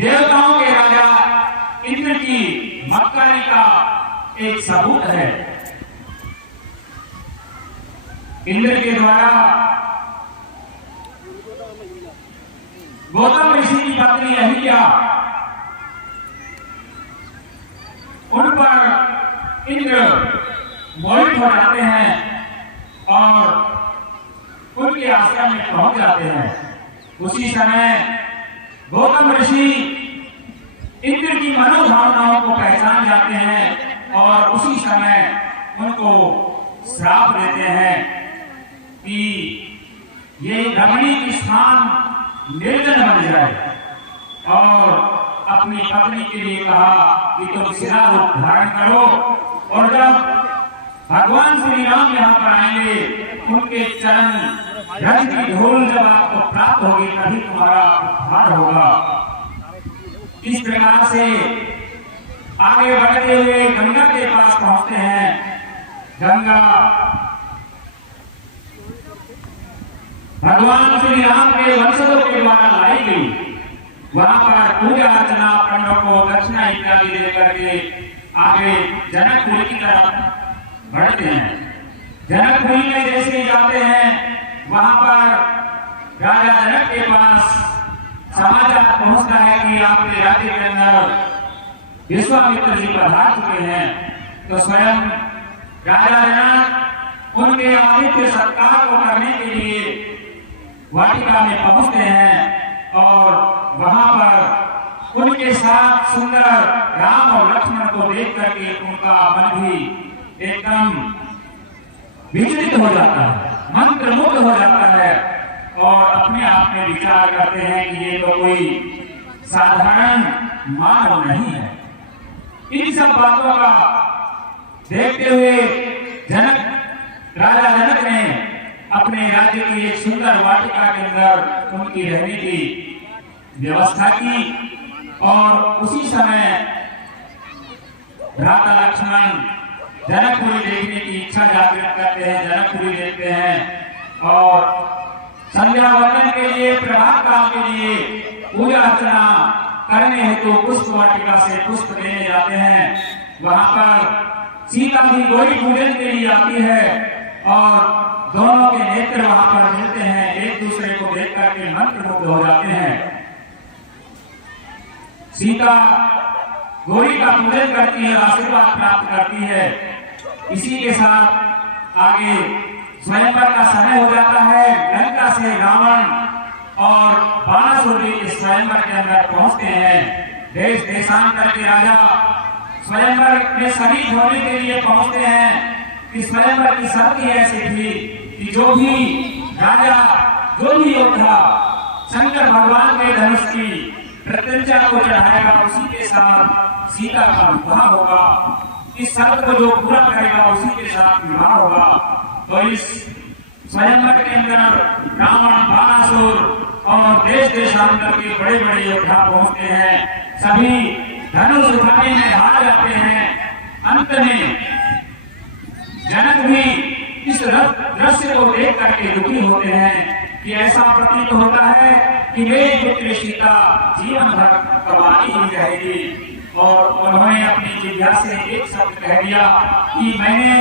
देवताओं के राजा इंद्र की मक्कारी का एक सबूत है। इंद्र के द्वारा गौतम ऋषि की पत्नी अहिल्या उन पर इंद्र मोहित हो जाते हैं और उनके आश्रम में पहुंच जाते हैं। उसी समय गौतम ऋषि इंद्र की मनोभावनाओं को पहचान जाते हैं और उसी समय उनको श्राप देते हैं कि ये रमणीक स्थान निर्जन बन जाए और अपनी पत्नी के लिए कहा कि तुम सिरा रूप धारण करो और जब भगवान श्री राम यहाँ पर आएंगे उनके चरण रज की धूल जब आपको प्राप्त होगी तभी तुम्हारा उद्धार होगा। इस प्रकार से आगे बढ़ते हुए गंगा के पास पहुंचते हैं। गंगा भगवान श्री राम के वंशजों के द्वारा लाई गई। वहां पर पूजा अर्चना पंडों को दक्षिणा इत्यादि देकर के आगे जनकपुरी की तरफ बढ़ते हैं। जनकपुरी में जैसे ही जाते हैं वहां पर राजा जनक के पास समाचार पहुंचता है कि आपके राज्य के अंदर विश्वामित्र जी पधार चुके हैं। तो स्वयं राजा जनक उनके आतिथ्य सत्कार को करने के लिए वाटिका में पहुंचते हैं और वहां पर उनके साथ सुंदर राम और लक्ष्मण को देख करके उनका मन भी एकदम विचलित हो जाता है, मंत्रमुग्ध हो जाता है और अपने आप में विचार करते हैं कि ये तो कोई साधारण मानव नहीं है। इन सब बातों का देखते हुए राजा जनक ने अपने राज्य की एक सुंदर वाटिका के अंदर उनकी रहने की व्यवस्था की और उसी समय भ्राता लक्ष्मण जनकपुरी देखने की इच्छा जागृत करते हैं। जनकपुरी देखते हैं और संध्या वंदन के लिए प्रभात काल के लिए पूजा अर्चना करने हेतु पुष्प वाटिका से पुष्प देने जाते हैं। वहां पर सीता भी गौरी पूजन के लिए आती है और दोनों के नेत्र वहां पर मिलते हैं, एक दूसरे को देख करके मंत्रमुग्ध हो जाते हैं। सीता गौरी का पूजन करती है, आशीर्वाद प्राप्त करती है। इसी के साथ आगे स्वयंवर का समय हो जाता है। लंका से रावण और बाणासुर भी इस स्वयंवर के अंदर पहुंचते हैं। देश देशांतर के राजा स्वयंवर में शरीक होने के लिए पहुंचते हैं। इस स्वयंवर की शर्त ऐसी थी कि जो भी राजा, जो भी योद्धा शंकर भगवान के धनुष की प्रत्यंचा को चढ़ाएगा उसी के साथ सीता का विवाह होगा। इस शर्त को जो पूरा करेगा उसी के साथ विवाह होगा। तो इस स्वयंवर के अंदर रावण, बाणासुर और देश देशांतर के बड़े बड़े योद्धा पहुंचते हैं। सभी धनुष उठाने में हार जाते हैं। अंत में जनक भी इस दृश्य को देख करके दुखी होते हैं कि ऐसा प्रतीत होता है कि मेरी पुत्री सीता जीवन भर कमाई ही रहेगी। और उन्होंने अपनी जिज्ञा से एक शब्द कह दिया कि मैंने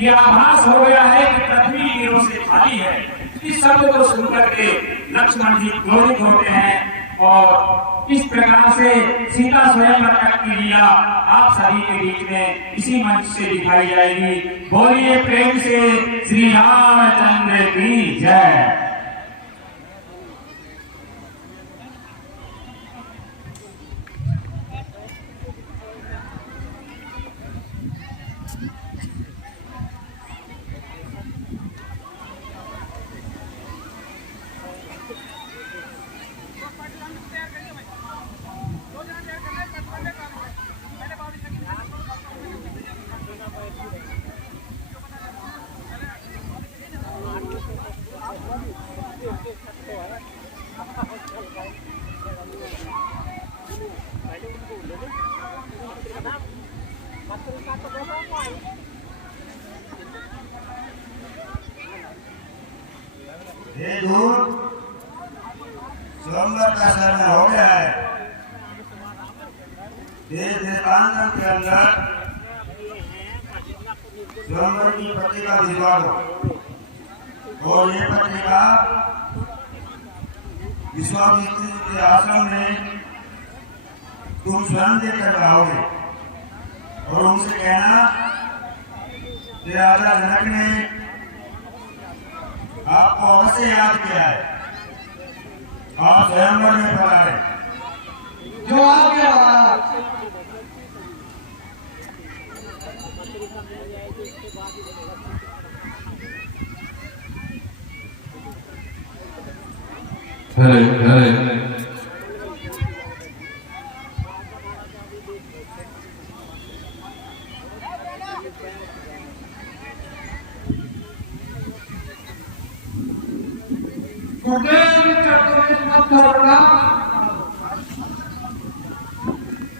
ये आभास हो गया है कि पृथ्वी वीरों से खाली है। इस शब्द को सुनकर के लक्ष्मण जी क्रोधित होते हैं और इस प्रकार से सीता स्वयं की लीला आप सभी के बीच में इसी मंच से दिखाई जाएगी। बोलिए प्रेम से श्री रामचंद्र की जय। ये दूर स्वयंवर का समय हो गया है। देश देशांतर के अंदर स्वयंवर की पत्रिका भिजवा दो और ये पत्रिका विश्वामित्र के आश्रम में तुम स्वयं देकर जाओगे और उनसे कहना कि राजा जनक ने आपको अवश्य याद किया है, आप स्वयंवर में पधारे। जो आपके हरे हरे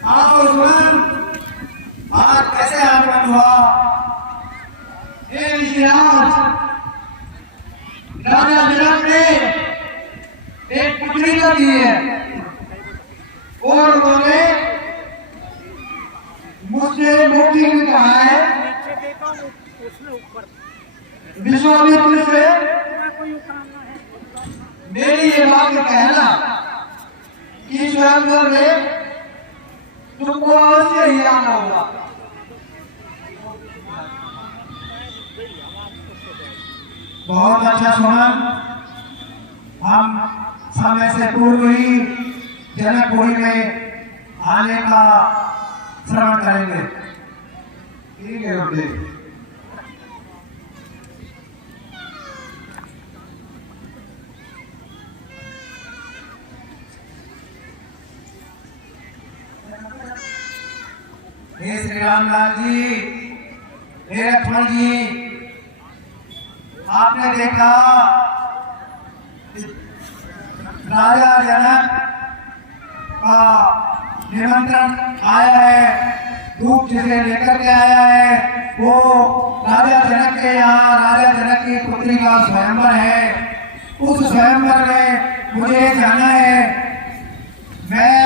आपको सुन आज कैसे आगमन हुआ इतिहास राजा जनक ने एक पत्रिका दी है और उन्होंने मुझसे मोटी में कहा है विश्वामित्र से मेरी ये बात कहना कि स्वयंवर में तुमको अवश्य ही आना होगा। बहुत अच्छा सुमन, हम समय से पूर्व ही जनकपुरी में आने का श्रवण करेंगे। ठीक है गुरुदेव। हे श्री रामलाल जी, हे लक्ष्मण जी, आपने देखा राजा जनक का निमंत्रण आया है, दूत जिसे लेकर के आया है वो राजा जनक के यहाँ राजा जनक की पुत्री का स्वयंवर है। उस स्वयंवर में मुझे जाना है। मैं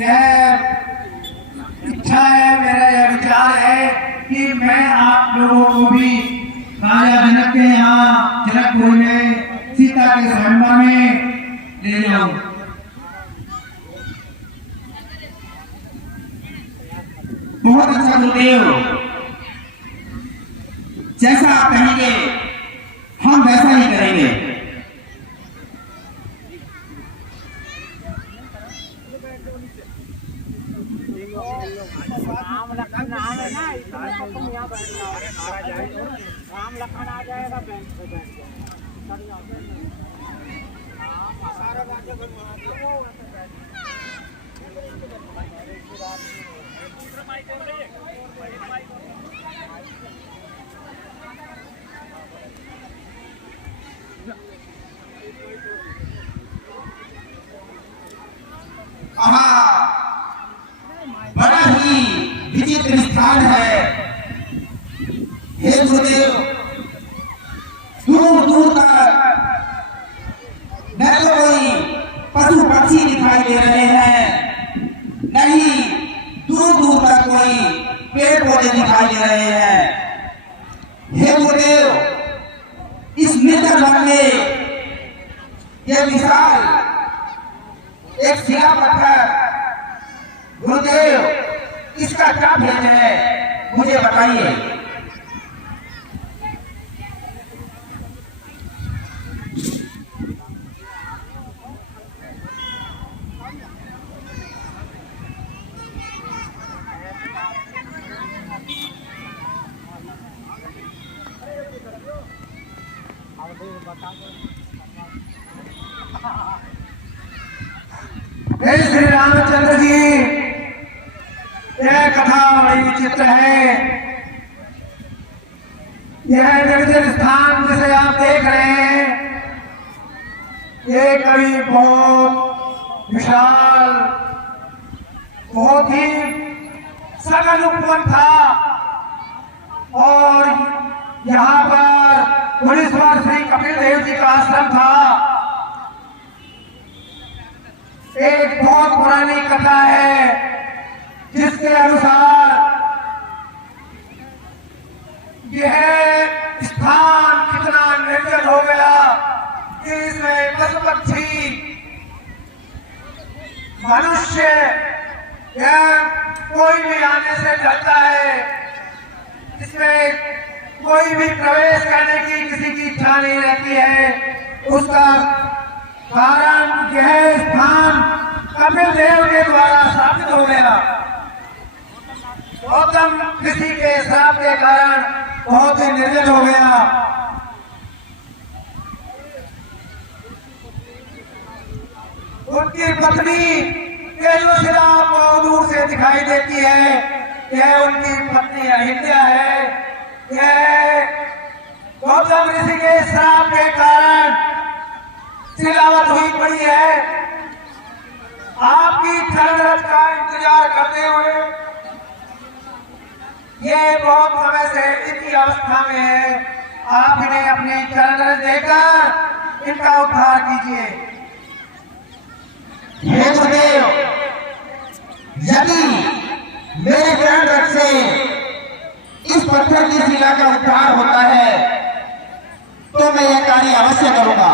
यह इच्छा है, मेरा यह विचार है कि मैं आप लोगों को भी राजा जनक के यहाँ जनकपुर में सीता के स्वयंवर में ले जाऊं। बहुत अच्छा गुरुदेव, जैसा आप कहेंगे हम वैसा ही करेंगे। राम लखन है ना, इसमें तो तुम यहाँ राम लखन आ जाएगा बैंक पे बैठ बड़ा ही विचित्र स्थान है। हे गुरुदेव, दूर दूर तक न तो कोई पशु पक्षी दिखाई दे रहे हैं, नहीं दूर दूर तक कोई पेड़ पौधे दिखाई दे रहे हैं। हे गुरुदेव, इस निर्जन वन में यह विशाल एक शिला पत्थर, गुरुदेव इसका क्या भेद है मुझे बताइए। हे श्री रामचंद्र जी, यह कथा बड़ी विचित्र है। यह निर्जन स्थान जिसे आप देख रहे हैं, ये कभी बहुत विशाल, बहुत ही सघन उपवन था और यहाँ पर मुनीश्वर श्री कपिल देव जी का आश्रम था। एक बहुत पुरानी कथा है जिसके अनुसार यह स्थान कितना निर्जल हो गया कि इसमें पशु पक्षी मनुष्य या कोई भी आने से डरता है। इसमें कोई भी प्रवेश करने की किसी की इच्छा नहीं रहती है। उसका कारण यह स्थान कपिल देव के द्वारा स्थापित हो गया। गौतम ऋषि के श्राप के कारण बहुत ही निर्जल हो गया। उनकी पत्नी केलुशिला को दूर से दिखाई देती है। यह उनकी पत्नी अहिल्या है। यह गौतम ऋषि के श्राप के कारण सिलावट हुई पड़ी है। आपकी चरण रथ का इंतजार करते हुए ये बहुत समय से इनकी अवस्था में है। आप इन्हें अपने चरण रथ देकर इनका उद्धार कीजिए। हे गुरुदेव, यदि मेरे चरण रथ से इस पत्थर की शिला का उद्धार होता है तो मैं यह कार्य अवश्य करूंगा।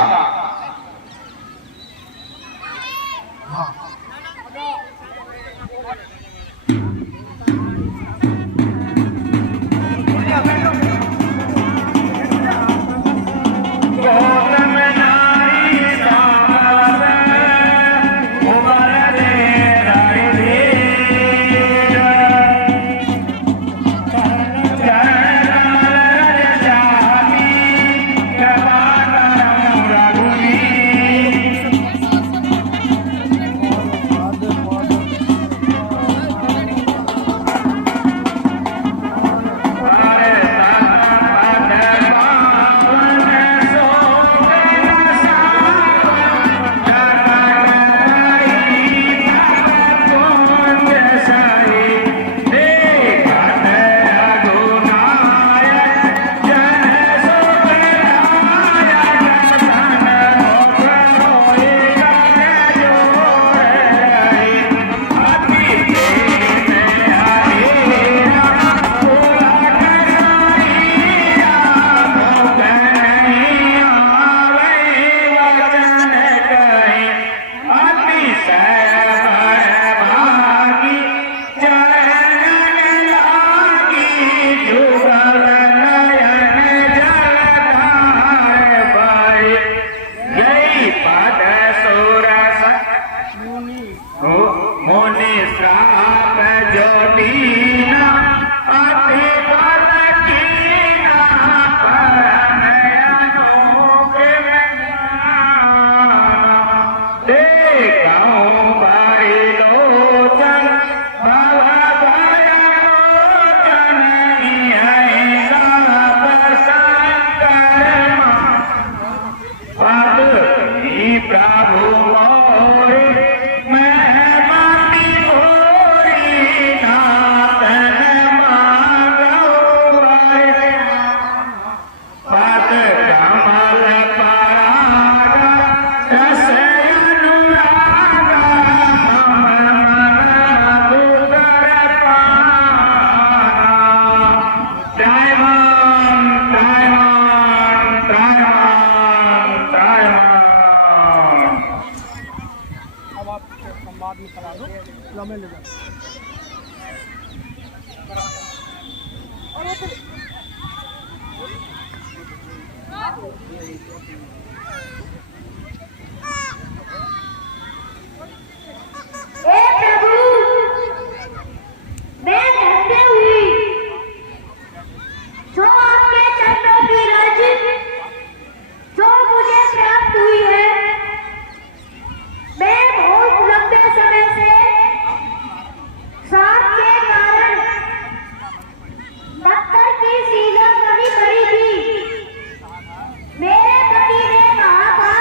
मेरे पति ने महाभारत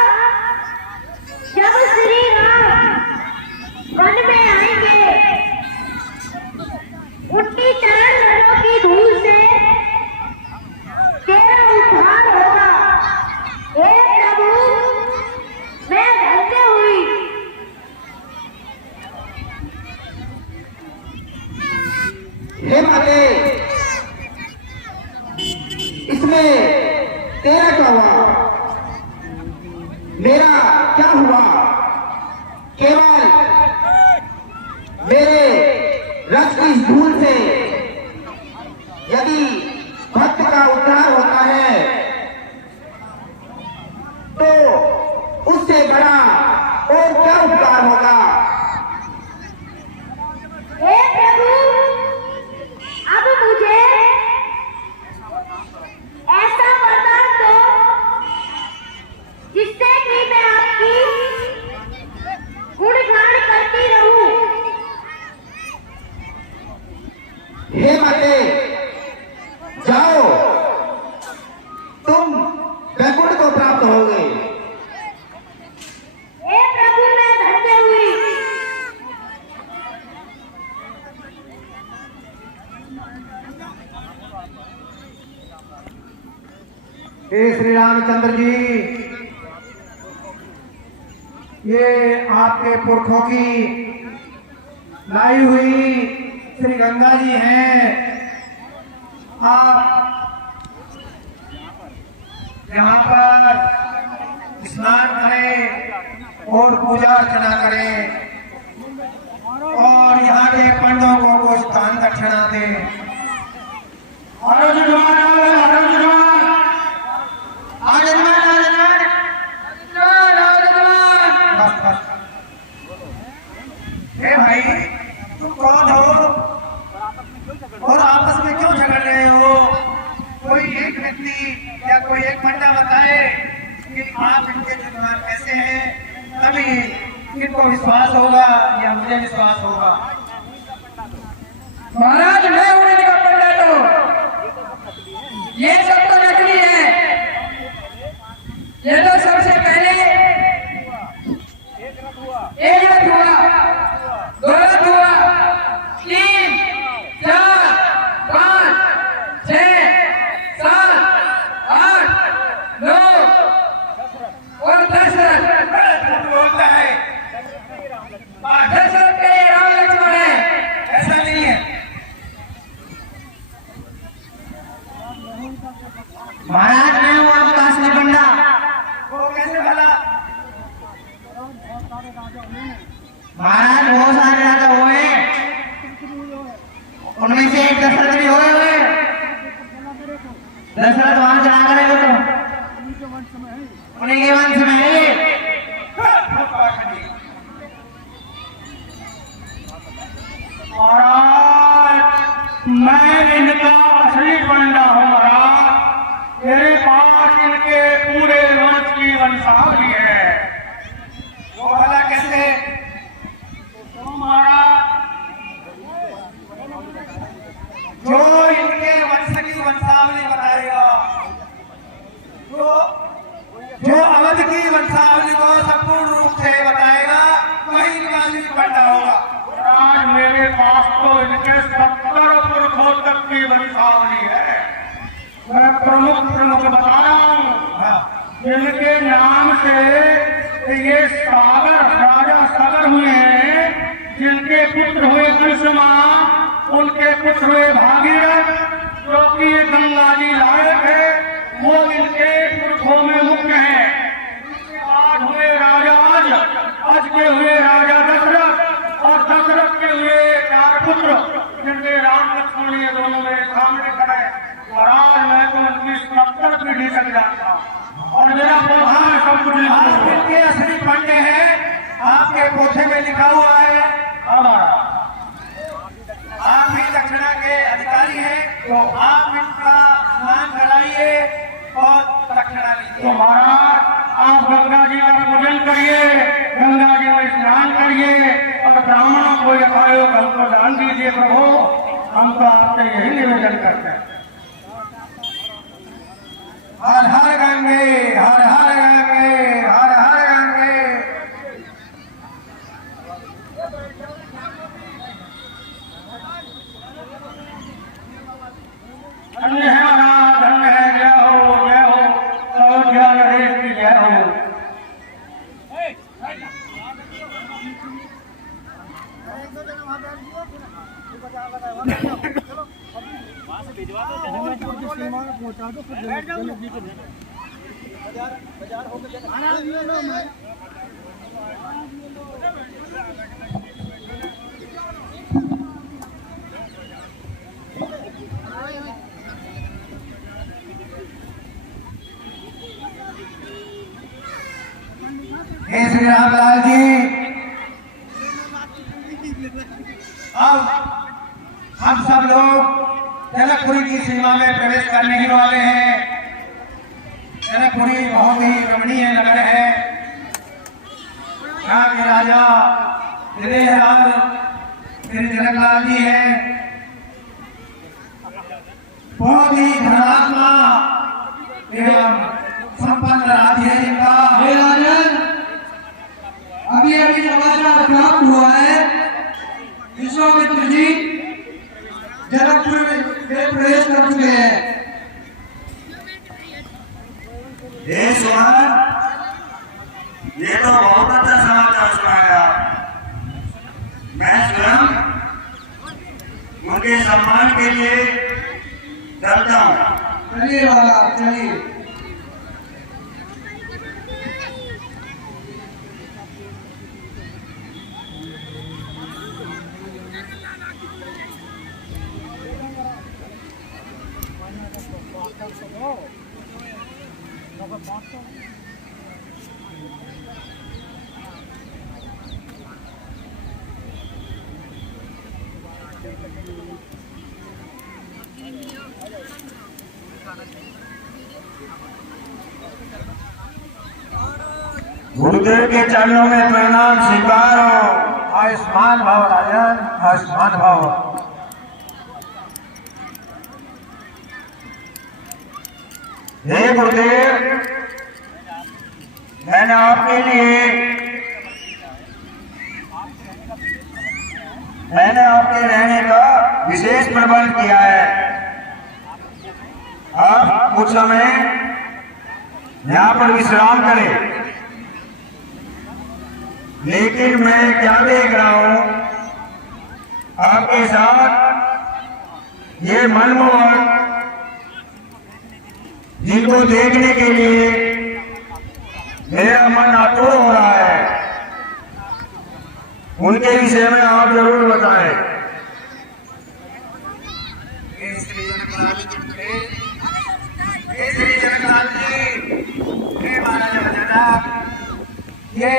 हे माते, इसमें तेरा क्या हुआ, मेरा क्या हुआ? केवल मेरे रस की धूल से यदि भक्त का उद्धार होता है तो उससे बड़ा और क्या उपकार होगा? हे प्रभु, अब मुझे ऐसा वरदान दो जिससे कि मैं आपकी गुणगान करती रहूं। हे माते, जाओ, तुम वैकुंठ को प्राप्त होगे। हे प्रभु, मैं धन्य हुई। हे श्री रामचंद्र जी, ये आपके पुरखों की लाई हुई श्री गंगा जी हैं। आप यहाँ पर स्नान करें और पूजा अर्चना करें और यहाँ के पंडों को कुछ दान दक्षिणा दें। हे भाई, तुम कौन हो और आपस में क्यों झगड़ रहे हो? कोई एक व्यक्ति या कोई एक पंडा बताए कि आप इनके यजमान कैसे हैं, तभी इनको विश्वास होगा या मुझे विश्वास होगा। महाराज, मैं हूं इनका पंडा, तो ये सब तो नकली है। ये तो सबसे पहले एक रथ हुआ, दो रथ हुआ, 3, 4, 5, 6, 7, 8, 9 और 10 रथ। बोलता है 10 रथ के राम लक्ष्मण है। ऐसा नहीं है महाराज, मैं हूँ आपका असली पंडा। वो कैसे भला? महाराज, बहुत सारे राजा हुए, उनमें से एक दशरथ भी हुए। दशरथ वहां चला करे हो तो उन्हीं के वंश में है ये। महाराज, मैं इनका असली पंडा हूँ महाराज। मेरे पास इनके पूरे वंश की वंशावली है। वो भला कैसे? तो महाराज, जो इनके वंश की वंशावली बताएगा, जो अवध की वंशावली को संपूर्ण रूप से बताएगा, वही इनका असली पंडा होगा। आज मेरे पास तो इनके 70 पुरखों तक की वंशावली है। मैं प्रमुख बता रहा हूँ। जिनके नाम से ये सागर, राजा सागर हुए हैं, जिनके पुत्र हुए कुसुमा, उनके पुत्र हुए भागीरथ, जो कि ये गंगा जी लाए थे, वो इनके पुरखों में मुख्य हैं। इसके बाद हुए राजा अज के हुए राजा दशरथ, और दशरथ के हुए 4 पुत्र, जिनके राम लक्ष्मण ये दोनों मेरे सामने खड़े। महाराज, मैं तो उनकी 70 पीढ़ी तक जानता हूँ और मेरा पोथा में सब कुछ लिखा हुआ है। इनके असली पंडे हैं, आपके पोथे में लिखा हुआ है। हमारा आप भी दक्षिणा के अधिकारी हैं, तो आप इनका स्नान कराइए और दक्षिणा लीजिए। तो महाराज, आप गंगा जी का पूजन करिए, गंगा जी में स्नान करिए और ब्राह्मणों को यथायोग हमको दान दीजिए। प्रभु, हम तो आपसे यही निवेदन करते हैं। हर हर गंगे, हर हर गंगे, हर हर गंगे। धन्य है महाराज, धन्य है। जय हो, जय हो, अयोध्या नरेश की जय हो। हे श्री रामलाल जी, अब हम सब लोग जनकपुरी की सीमा में प्रवेश करने ही वाले हैं। जनकपुरी बहुत ही रमणीय नगर है। यहाँ के राजा हृदयलाल श्री जनकलाल जी हैं। बहुत ही धर्मात्मा एवं संपन्न राज्य है इनका। राजन, अभी अभी समाचार प्राप्त हुआ है, विश्वामित्र जी जनकपुर में प्रवेश कर चुके हैं। ये सुमन, ये तो बहुत अच्छा समाचार सुनाया। मैं स्वयं उनके सम्मान के लिए चलता हूँ। चलिए बाबा, चलिए। गुरुदेव के चरणों में प्रणाम स्वीकार हो। आयुष्मान भव राजन, आयुष्मान भव। हे गुरुदेव, मैंने आपके रहने का विशेष प्रबंध किया है। आप कुछ समय यहाँ पर विश्राम करें। लेकिन मैं क्या देख रहा हूँ, आपके साथ ये मनमोहक, जिनको देखने के लिए मेरा मन आतुर हो रहा है, उनके विषय में आप जरूर बताएं। श्री जनकलाल जी, हे महाराजा जनक, ये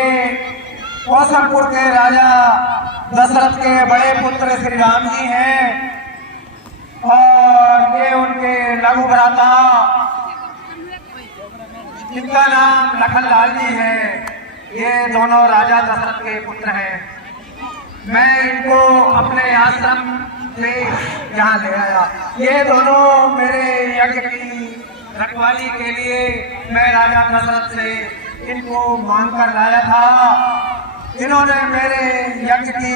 कौशलपुर के राजा दशरथ के बड़े पुत्र श्री राम जी हैं और ये उनके लघु भ्राता जिनका नाम लखनलाल जी है। ये दोनों राजा दशरथ के पुत्र हैं। मैं इनको अपने आश्रम से यहाँ ले आया। ये दोनों मेरे यज्ञ की रखवाली के लिए मैं राजा दशरथ से इनको मांग कर लाया था। इन्होंने मेरे यज्ञ की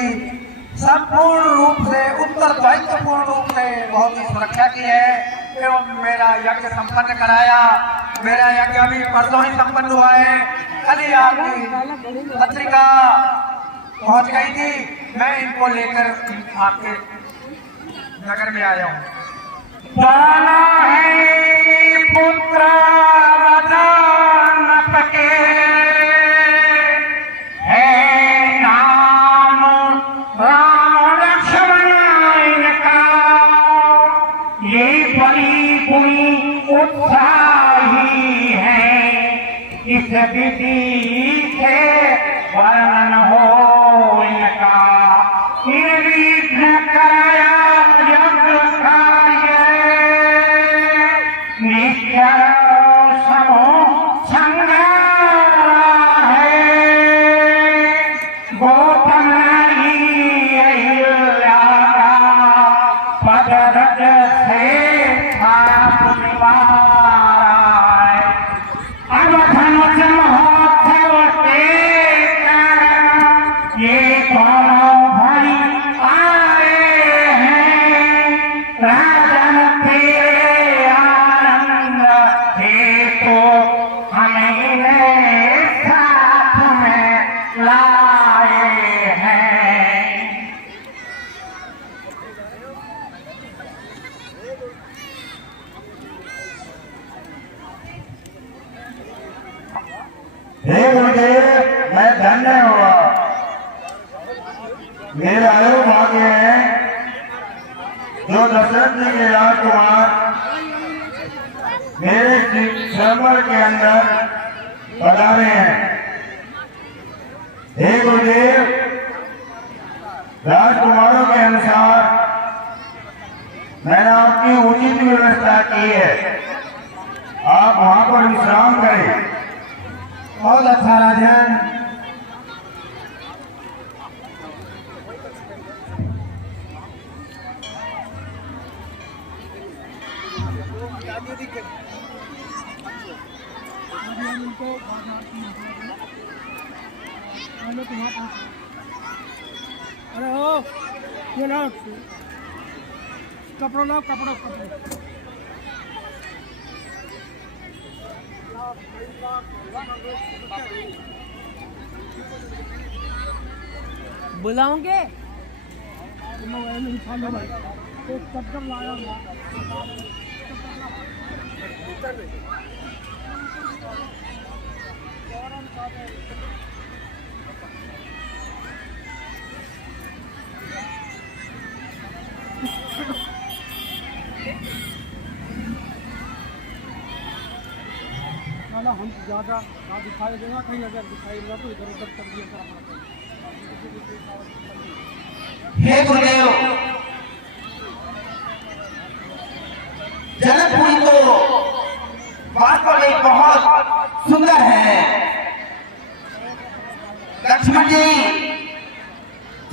संपूर्ण रूप से, उत्तरदायित्वपूर्ण रूप से बहुत ही सुरक्षा की है एवं मेरा यज्ञ संपन्न कराया। मेरा यज्ञ अभी परसों ही संपन्न हुआ है। कल ही आपकी पत्रिका पहुंच गई थी। मैं इनको लेकर आपके नगर में आया हूँ। जाना है पुत्र रतन के, है नाम राम लक्ष्मण इनका। ये बड़ी बुरी उत्साही है, इस विधि से वर्णन हो इनका। निर्विघ्न कराया यज्ञ कार्य, निश्चय समो संग्रह है। गौतम नहीं अहिल्या का, पदरज से थाप निवारा है। अब धनुष महोत्सव मेरे आयोग भाग्य है जो दशरथ जी के राजकुमार मेरे स्वयंवर के अंदर पधारे हैं। हे गुरुदेव, राजकुमारों के अनुसार मैंने आपकी उचित व्यवस्था की है, आप वहां पर विश्राम करें। बहुत अच्छा राजन। अरे हो ये लो कपड़ों लो कपड़ों बुलाओगे एक चक्कर लाया हम ज़्यादा ना दिखाई देगा, कहीं अगर दिखाई देगा तो इधर उधर कर दिया करना पड़ेगा। हे गुरुदेव, जनकपुरी तो वास्तव में बहुत सुंदर है। लक्ष्मण जी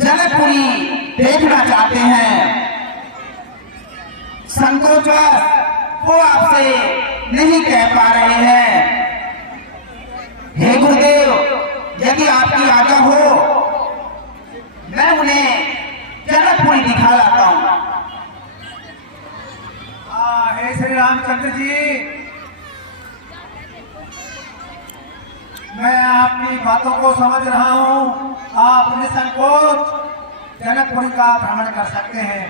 जनकपुरी देखना चाहते हैं, संकोचवश वो आपसे नहीं कह पा रहे हैं। हे गुरुदेव, यदि आपकी आज्ञा हो मैं उन्हें जनकपुरी दिखा लाता हूँ। हे श्री रामचंद्र जी, मैं आपकी बातों को समझ रहा हूँ। आप निसंकोच जनकपुरी का भ्रमण कर सकते हैं।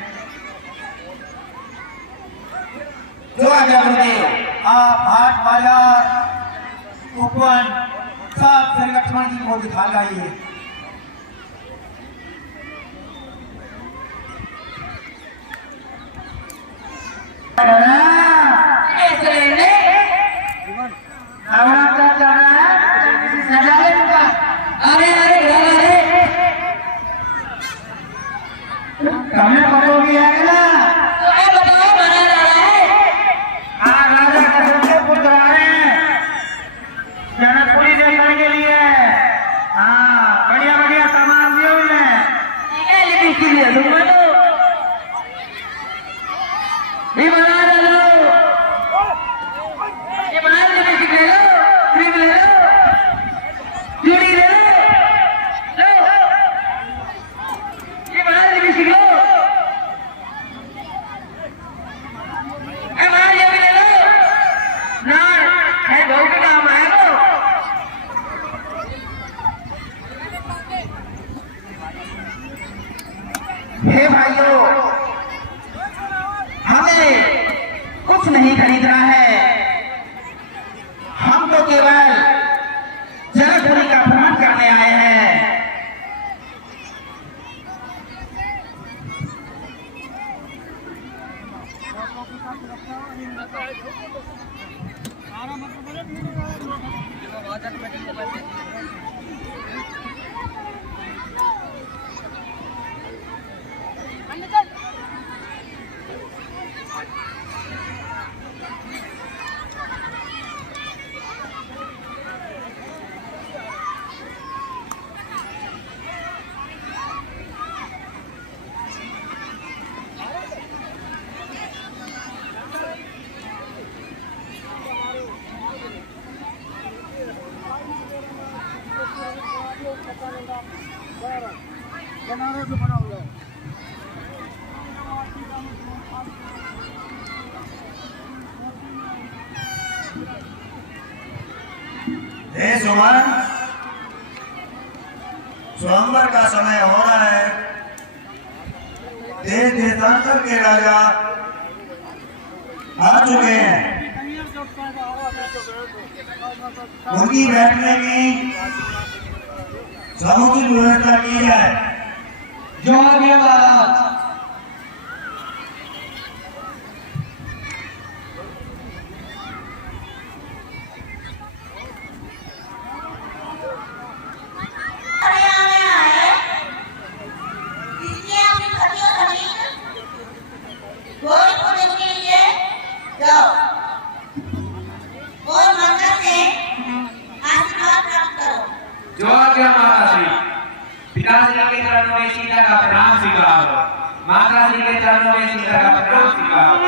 जो आज्ञा गुरुदेव। आप हाट बाजार उपवन सब श्री लक्ष्मण जी को दिखा लाइए। अरे हमें पता भी है ना, बताओ बना रहा है। राजा दशरथ के पुत्र आ रहे हैं जनकपुरी देखने के लिए। हाँ, बढ़िया बढ़िया सामान दिए हुए हैं। ये बना लो, ये बना लो, ले लो, क्रीम ले लो, चूड़ी ले लो, ये बना लो, लिपस्टिक लो, ये भी ले लो ना, है बहू के काम आए लो। हे भाइयों, हमें कुछ नहीं खरीदना है, हम तो केवल जनकपुरी का भ्रमण करने आए हैं। बनारस में बना हुआ है। हे सुमन, स्वयंवर का समय हो रहा है। देश देशांतर के राजा आ चुके हैं। उनकी बैठने की समुचित व्यवस्था की जाए। जोहार भैया महाराज। जो आज्ञा माता श्री पिताश्री के चरणों में सीता का प्रणाम स्वीकार, माता श्री के चरणों में सीता का प्रणाम स्वीकार।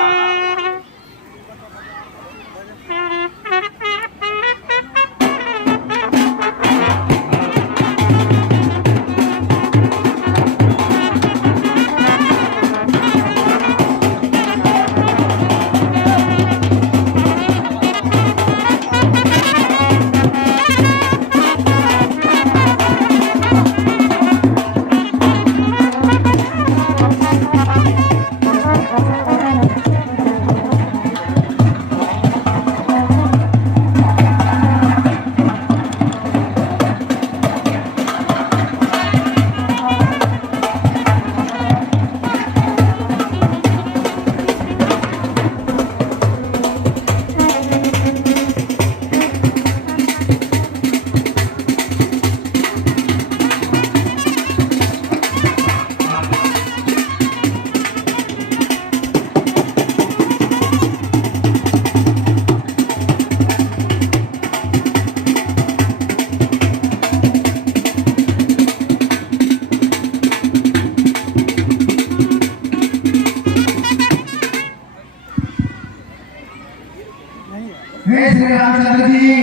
हे श्री रामचंद्र जी,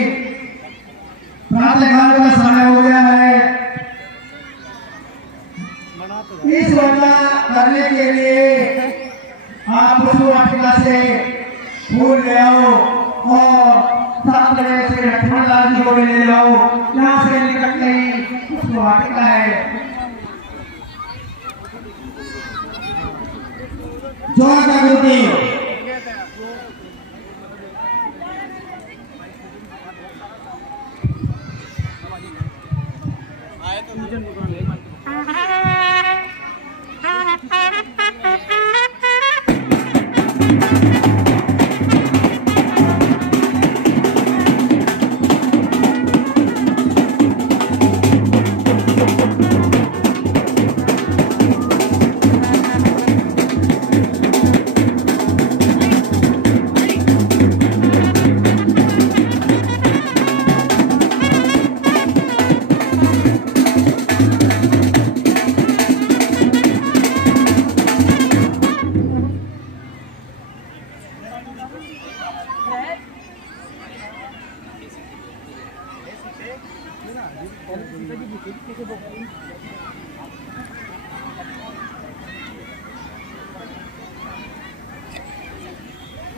प्रातःकाल का समय हो गया है। इस वर्णा करने के लिए आप पुष्प वाटिका से फूल ले आओ और साथ में श्री लक्ष्मण लाल जी को भी ले जाओ। यहाँ से निकट नहीं पुष्प वाटिका है। जोहार का गुरुदेव।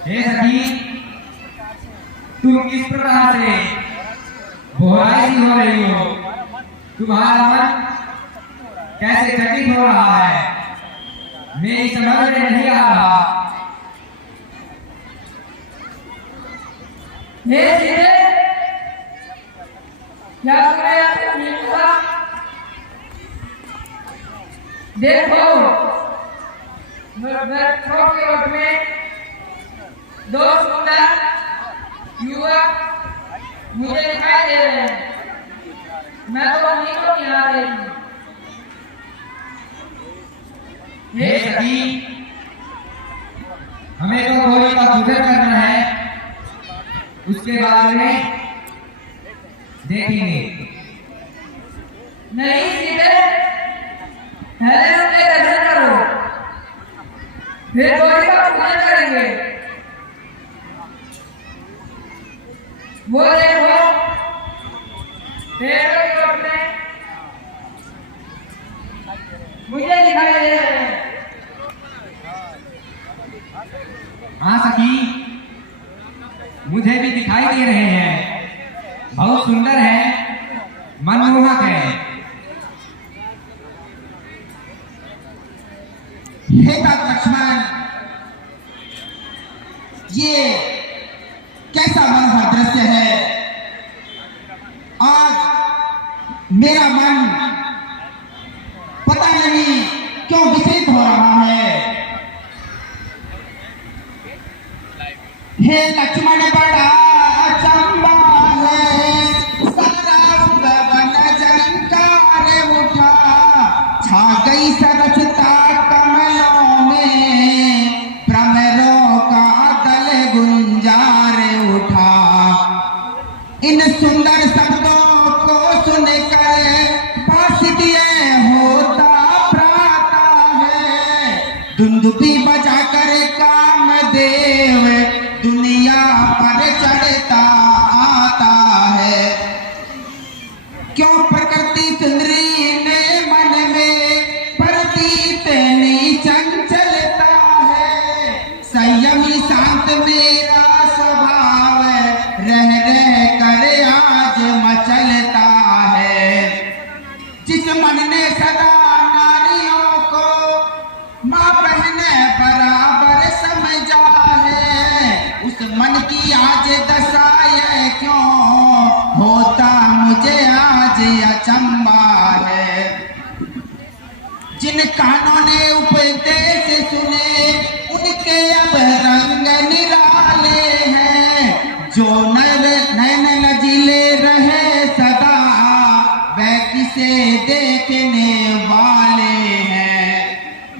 हे सखी, तुम किस प्रकार से भोलाई सी हो रही हो? तुम्हारा मन कैसे चकित हो रहा है? मेरी समझ में नहीं आ रहा। हे सीते, क्या तुम्हें ऐसा नहीं हुआ? देखो, वृक्षों के ओट में दो सुंदर युवक मुझे दिखाई दे रहे हैं। मैं तो उन्हीं को निहार रही हूँ। हे सखी, हमें तो होली का गुजर करना है, उसके बाद में देखेंगे। नहीं सीते, पहले उनके दर्शन करो, फिर होली का पूजन करेंगे। वो देखो, पेड़ों के ओट में मुझे दिखाई दे रहे हैं। हाँ सखी, मुझे भी दिखाई दे रहे हैं। बहुत सुंदर है, मनमोहक है। हे लक्ष्मण, ये कैसा मनोहर दृश्य है। आज मेरा मन पता नहीं क्यों विचलित हो रहा है? हे लक्ष्मण बड़ा अचंबा है, सारा गगन झंकार उठा, छा गई सरसता कमलों में, भ्रमरों का दल गुंजार उठा। इन सुंदर शब्दों को सुनकर बांसुरियां होता प्राता है, दुंदुभी बजाकर कामदेव दुनिया पर चढ़ता आता है। क्यों प्रकृति सुंदरी ने मन में प्रतीत नहीं चंचलता है, संयमी शांत मेरा स्वभाव रह रह कर आज मचलता है। जिस मन ने सदा नारियों को माँ बहन बराबर समझा है, उस मन की आज दशा ये क्यों होता मुझे आज अचंबा है। जिन कानों ने उपदेश सुने उनके अब रंग निराले हैं, जो नैन लजीले रहे सदा वह किसे देखने वाले हैं।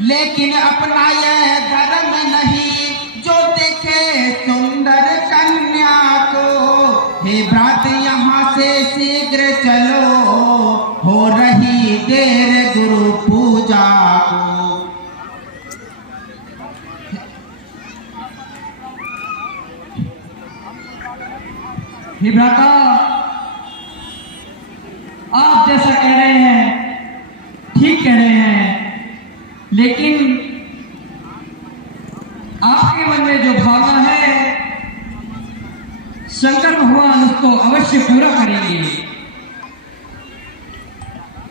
लेकिन अपना यह धर्म नहीं जो देखे सुंदर कन्या को, हे भ्रात यहाँ से शीघ्र चलो, हो रही देर गुरु पूजा को। हे भ्राता, आप जैसा कह रहे हैं ठीक कह रहे हैं, लेकिन आपके मन में जो भावना है शंकर भगवान उसको अवश्य पूरा करेंगे।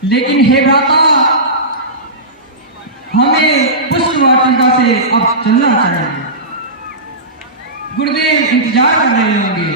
लेकिन हे भ्राता, हमें पुष्प वाटिका से अब चलना चाहिए। गुरुदेव इंतजार कर रहे होंगे।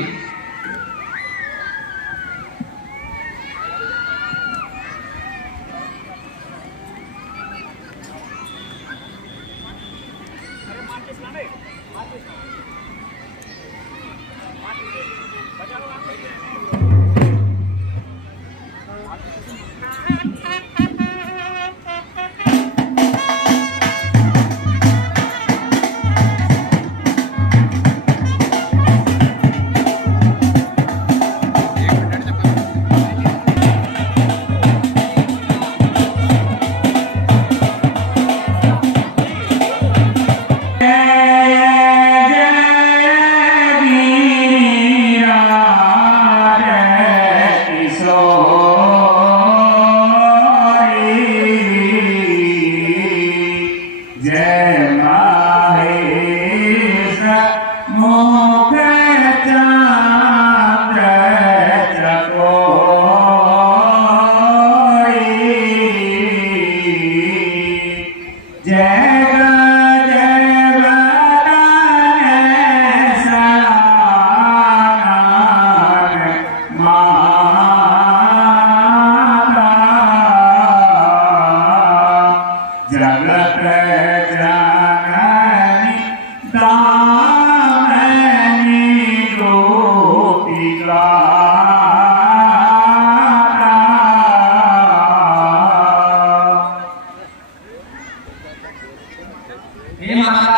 हे माता,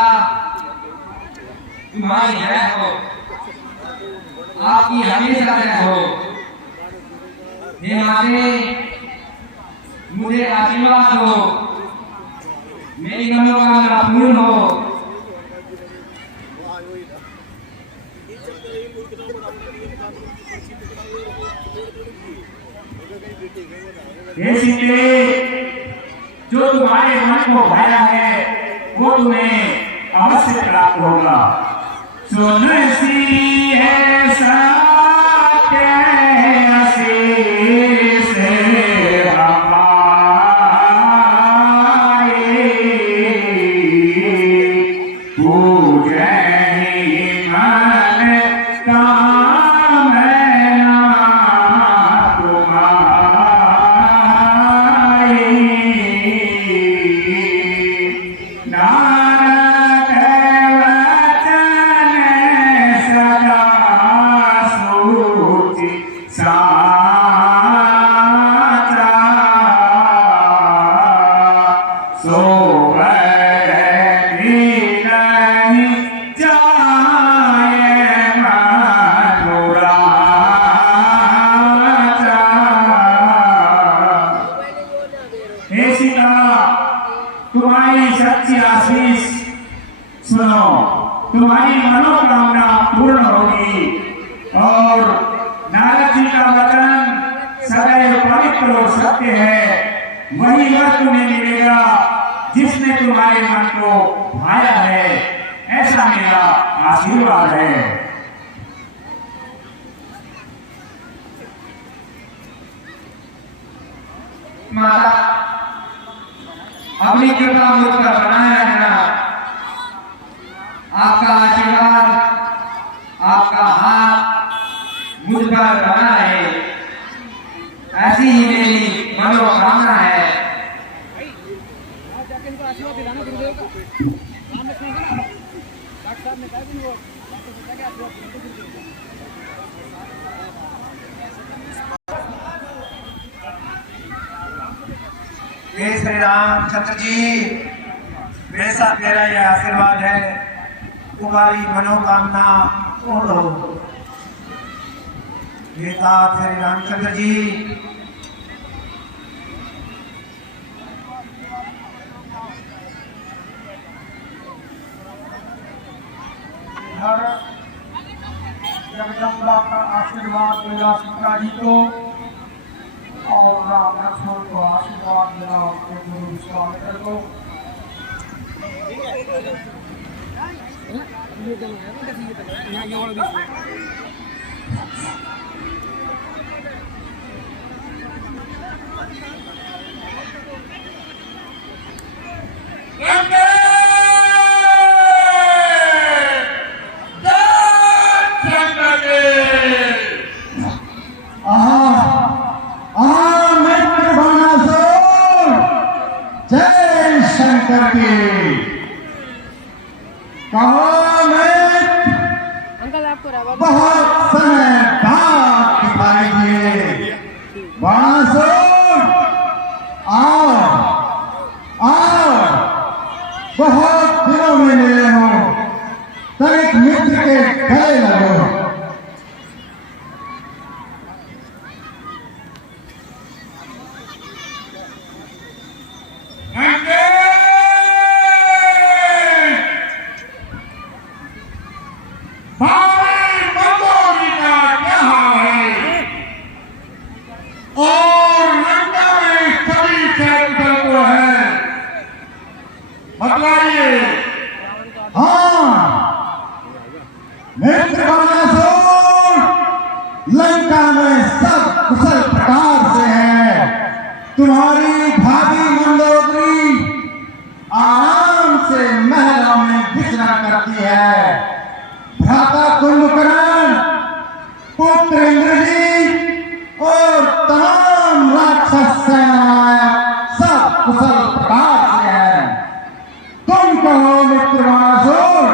तुम्हारी जय हो, आपकी हमेशा जय हो। हे माते, मुझे आशीर्वाद दो, मेरी मनोकामना पूर्ण हो। हे सीते, जो तुम्हारे मन को भाया है वो तुम्हें अवश्य प्राप्त होगा। सुन सी है सत्य आशीष हमारे, पूजहि मन कामना तुम्हारी। सो नहीं जाए मनोराजा। हे सीता, तुम्हारी सच्ची आशीष सुनो, तुम्हारी मनोकामना पूर्ण होगी और नारद जी का वचन सदैव पवित्र और सत्य है। वही वर तुम्हें मिलेगा जिसने तुम्हारे मन को भाया है, ऐसा मेरा आशीर्वाद है। माता, अपनी कृपा मुझ पर बनाए रखना। आपका आशीर्वाद, आपका हाथ मुझ पर बना रहे, ऐसी ही मेरी मनोकामना है। हे श्री रामचंद्र जी, वैसा मेरा यह आशीर्वाद है, तुम्हारी मनोकामना पूर्ण हो। हे तात श्री रामचंद्र जी, हर जगदम्बा का आशीर्वाद मिला सीता जी को और राम लक्ष्मण को आशीर्वाद मिला उनके गुरु विश्वामित्र को। जय शंकर की अंकल आपको बहुत समय बाद दिखाई दिए। बाणासुर आओ आओ, बहुत दिनों में मिले हो, तब एक मित्र के गले लगो। लंका में सब कुशल प्रकार से है। तुम्हारी भाभी मंदोदरी आराम से महलों में विश्राम करती है। भ्राता कुंभकर्ण, पुत्र इंद्रजीत और तमाम राक्षस सेनाएं सब कुशल प्रकार से है। तुम कहो मित्र बाणासुर,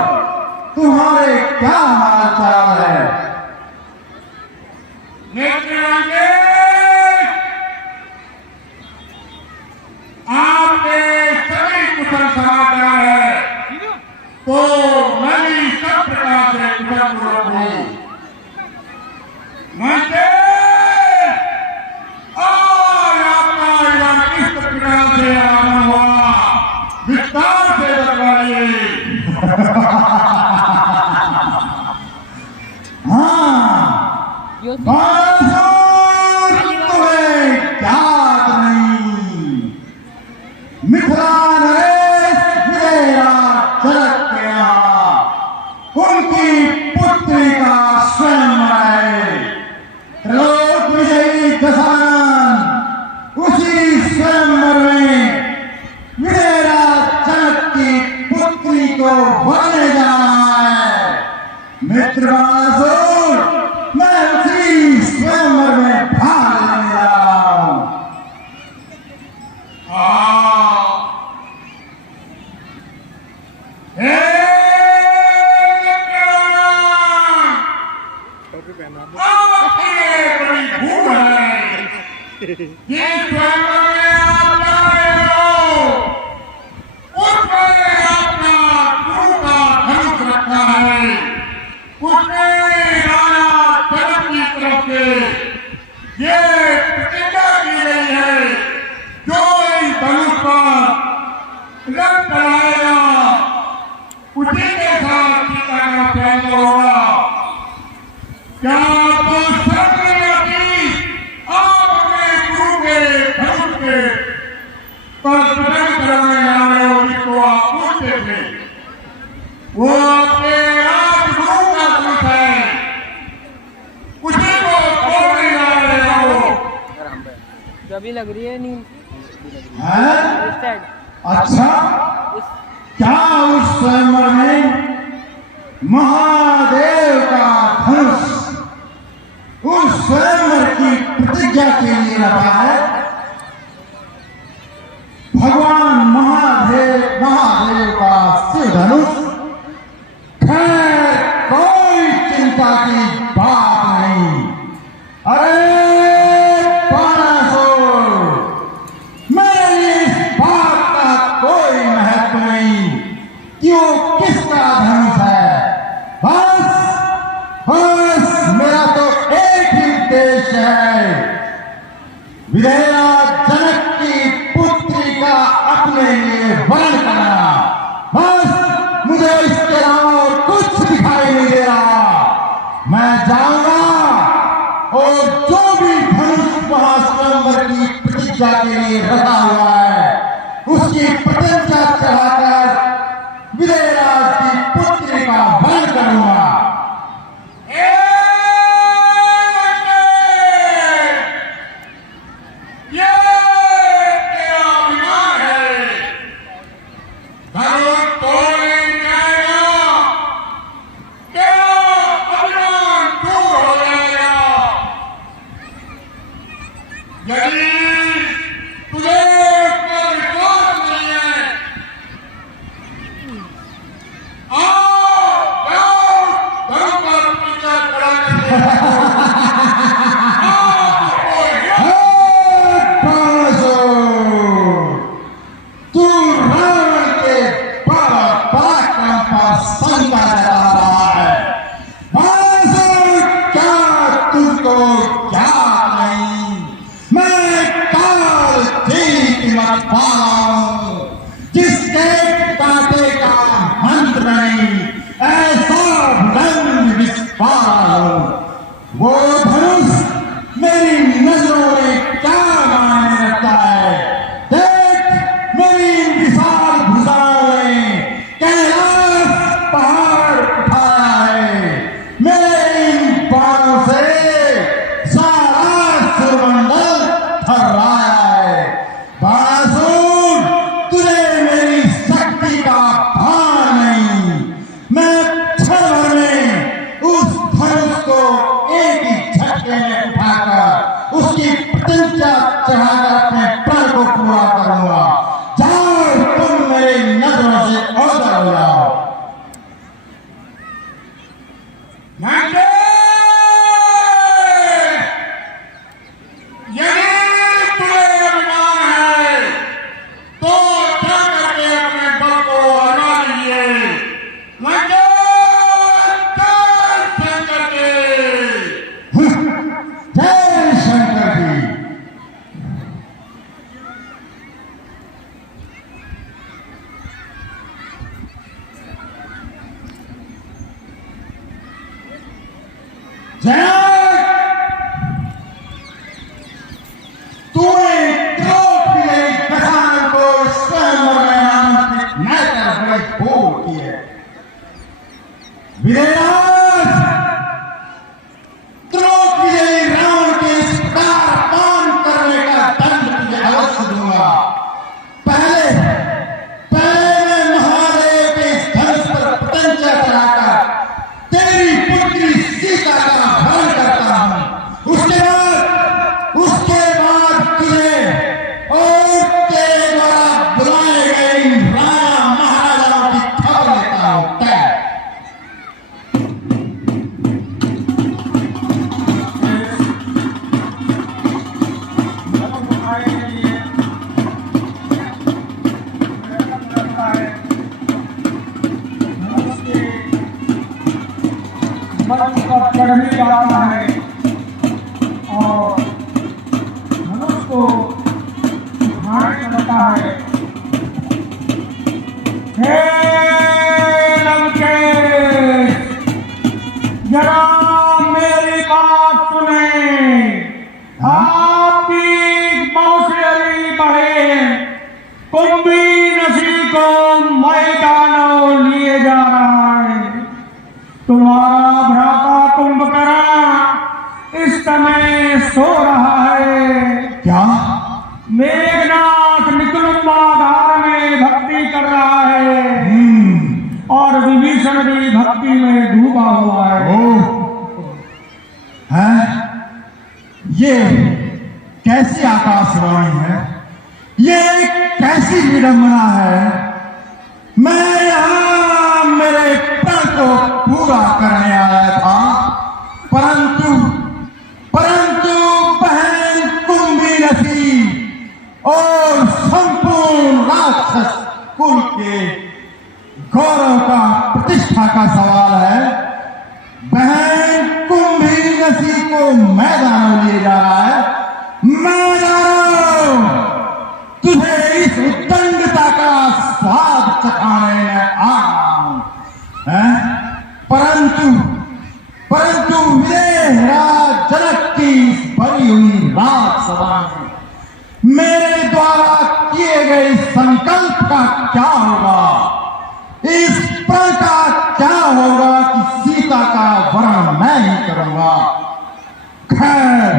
तुम्हारे क्या हाल चाल है? आपने सभी कुशल समाचार है, तो मैं भी सब प्रकार से कुशल पूर्वक हूँ। और आपका इधर किस प्रकार से आना हुआ, विस्तार से बताइए। बाणासुर, तुम्हें याद नहीं, मिथिला नरेश विजयराज जनक के यहाँ उनकी पुत्री का स्वयं आए। त्रिलोक विजयी दशानन उसी स्वयंवर में विजयराज जनक की पुत्री को वरने जा रहा है। मित्र बाणासुर, मैं उसी स्वयंवर में भाग लेने जा रहा हूं। ये स्वयंवर में आप जा रहे हो, तिलक कराएगा, उसी के साथ सीता का प्यार होगा। क्या आपको शर्म नहीं आती? आप अपने गुरु के धर्म के पर तिलक कराने जा रहे हो, जिसको आप पूछते थे, वो आपके राजगुरु का दूत है, उसी को छोड़ने जा रहे हो। जबी लग रही है नींद हैं? इस साइड। अच्छा, क्या उस स्वयंवर में महादेव का धनुष उस स्वयंवर की प्रतिज्ञा के लिए रखा है? भगवान महादेव का शिव धनुष। खैर, कोई चिंता की बात नहीं। अरे बाणासुर, मेरे लिए इस बात का कोई महत्व नहीं कि वो किसका धनुष है। बस मेरा तो एक ही उद्देश्य है, विधेयराज जनक की पुत्री का अपने लिए वरण करना। बस मुझे इसके अलावा और कुछ दिखाई नहीं दे रहा। मैं जाऊंगा और जो भी धनुष वहां स्वयंवर की प्रतिज्ञा के लिए रखा हुआ है, उसकी प्रतिज्ञा चढ़ाकर विधेयराज की पुत्री का वरण करूंगा। जिसके कांटे का मंत्र नहीं, ऐसा बुलंद विस्फार, वो धनुष मेरी नजरों में क्या मायने रखता है। देख, मेरी इन विशाल भुजाओं ने कैलाश पहाड़ उठाया है। मेरे इन बाणों से सारा सुरमंडल थर्राया है। बाणासुर, तुझे मेरी शक्ति का भान नहीं। मैं क्षण भर में उस धनुष को एक ही झटके में उठाकर उसकी प्रतिज्ञा चढ़ाकर अपने प्रण को पूरा करूंगा। जाओ, तुम मेरी नजरों से ओझल हो जाओ। जय शंकर जी। जय, तूने क्रोध की गई कथान को स्वयंवर में आमंत्रित न कर बड़े भूल की है। विधेयराज, क्रोध की गई रावण के इस प्रकार पान करने का दंड तुझे अवश्य दूंगा। पहले मैं महादेव के इस धनुष पर प्रतिज्ञा चढ़ाकर तेरी पुत्री सीता का हरण करता हूं। उसके बाद तुझे और तेरे द्वारा बुलाए गए इन राजा महाराजाओं की खबर लेता हूं। चढ़ने जाता है और धनुष को उठाने लगता है। हे लंकेश, जरा मेरी बात सुने। आपकी मौसेरी बहन कुंभी नसी को मैदानों लिए जा रहा है। तुम्हारा भ्राता कुंभकर्ण इस समय सो रहा है। क्या? मेघनाथ निकुंभागार में भक्ति कर रहा है और विभीषण भी भक्ति में डूबा हुआ है। ये कैसी आकाशवाणी है? ये कैसी विडंबना है? मैं यहाँ मेरे प्रण को पूरा करने आया था, परंतु बहन कुंभी नसी और संपूर्ण राक्षस कुल के गौरव का प्रतिष्ठा का सवाल है। बहन कुंभी नसी को मैदानों लिए जा रहा है। मैदानों, तुझे इस उद्दंडता का स्वाद चखाने में आ रहा हूं। परंतु विदेहराज जनक की इस बनी हुई राजसभा में मेरे द्वारा किए गए संकल्प का क्या होगा? इस प्रण का क्या होगा कि सीता का वरण मैं ही करूंगा। खैर,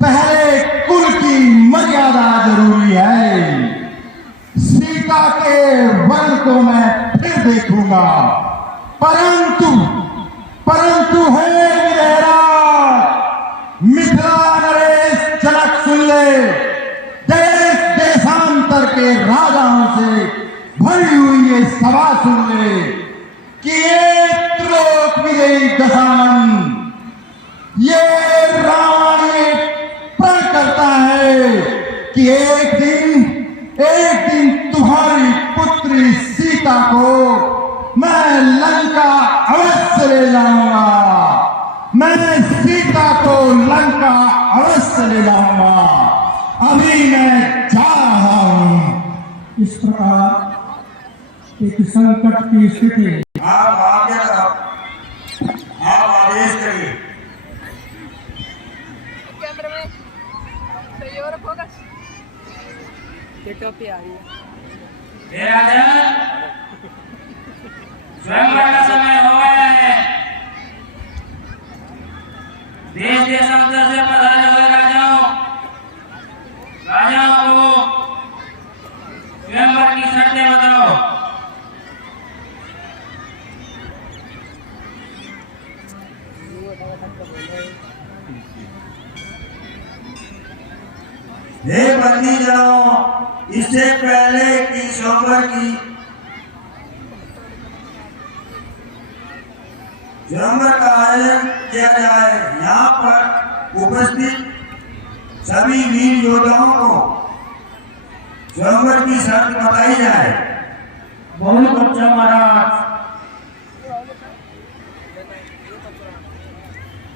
पहले कुल की मर्यादा जरूरी है। सीता के वरण को मैं फिर देखूंगा, परंतु हे विदेहराज, मिथिला नरेश जनक सुन ले। देश देशांतर के राजाओं से भरी हुई ये सभा सुन ले कि ये त्रिलोक विजयी दशानन, ये रावण ये प्रण करता है कि एक दिन तुम्हारी पुत्री सीता को मैं लंका अवश्य ले जाऊंगा। मैं सीता को लंका अवश्य ले जाऊंगा। अभी मैं जा रहा हूं। इस प्रकार एक संकट की स्थिति। आप आज्ञा करो, आप आदेश करिए। केंद्र में सही और फोकस पे आ रही है। राजन, स्वयंवर का समय हो गया है। देश देशांतर से पधारे हुए राजाओं को स्वयंवर की शर्तें बताओ। हे बंदीजनों, इससे पहले कि स्वयंवर का आयोजन किया जाए, यहाँ पर उपस्थित सभी वीर योद्धाओं को स्वयंवर की शर्त बताई जाए। बहुत अच्छा महाराज।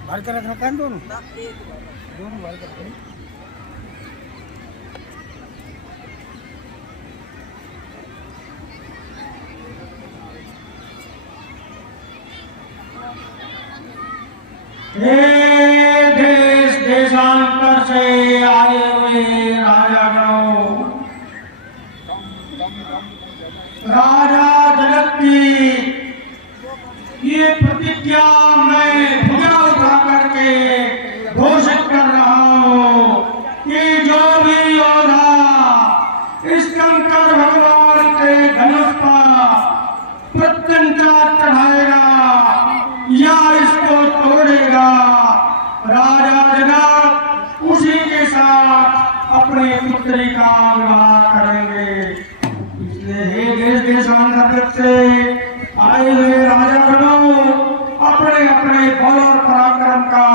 भर कर रखा है दोनों भर कर। देश देशांतर से आए हुए राजागणों, राजा जनक की ये प्रतिज्ञा मैं भुजा उठा करके घोषित कर रहा हूं कि जो भी योद्धा इस शंकर भगवान के धनुष पर प्रत्यंचा चढ़ाएगा या इसको तोड़ेगा, राजा जनक उसी के साथ अपनी पुत्री का विवाह करेंगे। इसलिए हे देश देशांतर से आए हुए राजागणों, अपने अपने बल और पराक्रम का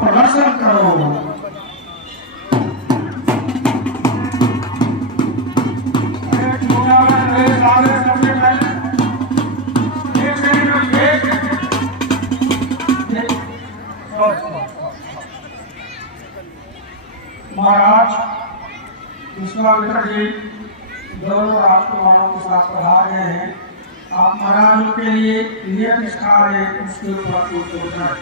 प्रदर्शन करो। महाराज विश्वामित्र जी दोनों राजकुमारों के साथ पढ़ा रहे हैं। आप महाराजों के लिए नियत निष्ठा है उसके ऊपर कुछ सोचना है।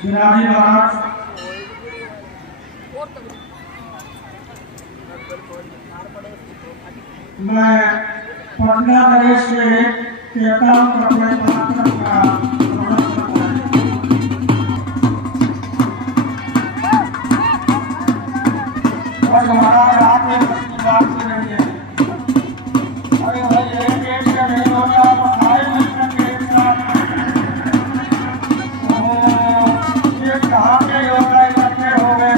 गिराजी महाराज मैं पटना नरेश में कहता हूँ कि अपने पराक्रम का वर्णन करता है। और महाराज आप एक बात से नहीं है। अरे भाई एक का नहीं होता, पढ़ाई मिलकर के एक साथ ये कहाँ के होता है, इकट्ठे हो गए,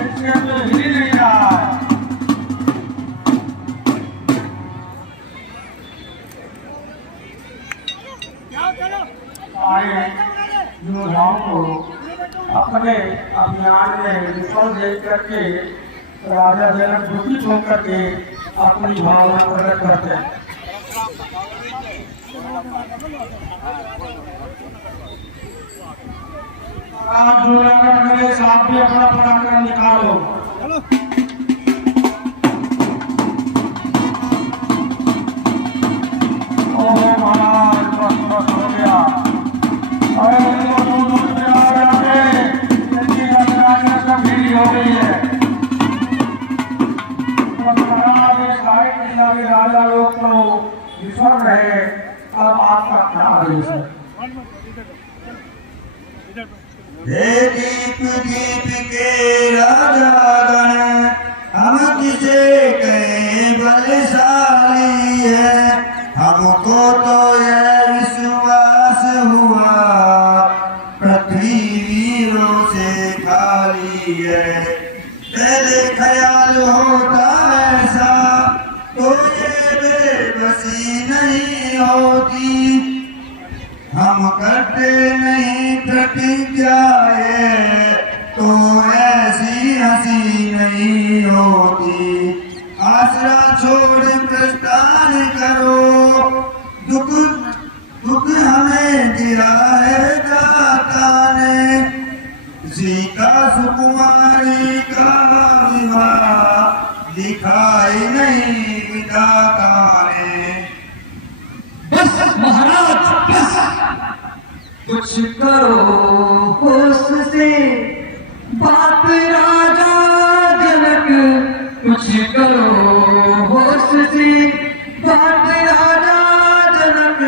इससे तो हिल ही नहीं रहा है। आए योद्धाओं को अपने अभियान में विफल देख करके राजा जनक दुखित होकर के अपनी भावना प्रकट करते हैं। आप जो मेरे साथ भी अपना पराक्रम निकालो। ओह महाराज बस हो गया। अरे सब भीड़ हो गई है। राजा लोग तो विफल रहे, अब आपका क्या आदेश है? हे दीप दीप के राजा गण, हम किसे कहें बलशाली है। हमको तो यह विश्वास हुआ पृथ्वी वीरों से खाली है। पहले ख्याल होता ऐसा तो ये बेबसी नहीं होती। हम करते नहीं प्रतिज्ञाएं तो ऐसी हंसी नहीं होती। आसरा छोड़ प्रस्थान करो, दुख दुख हमें दिया है दाता ने। सीता सुकुमारी का विवाह दिखाई नहीं विधाता ने। बस महाराज बस, कुछ करो होश से, बात राजा जनक कुछ करो होश से, बात राजा जनक।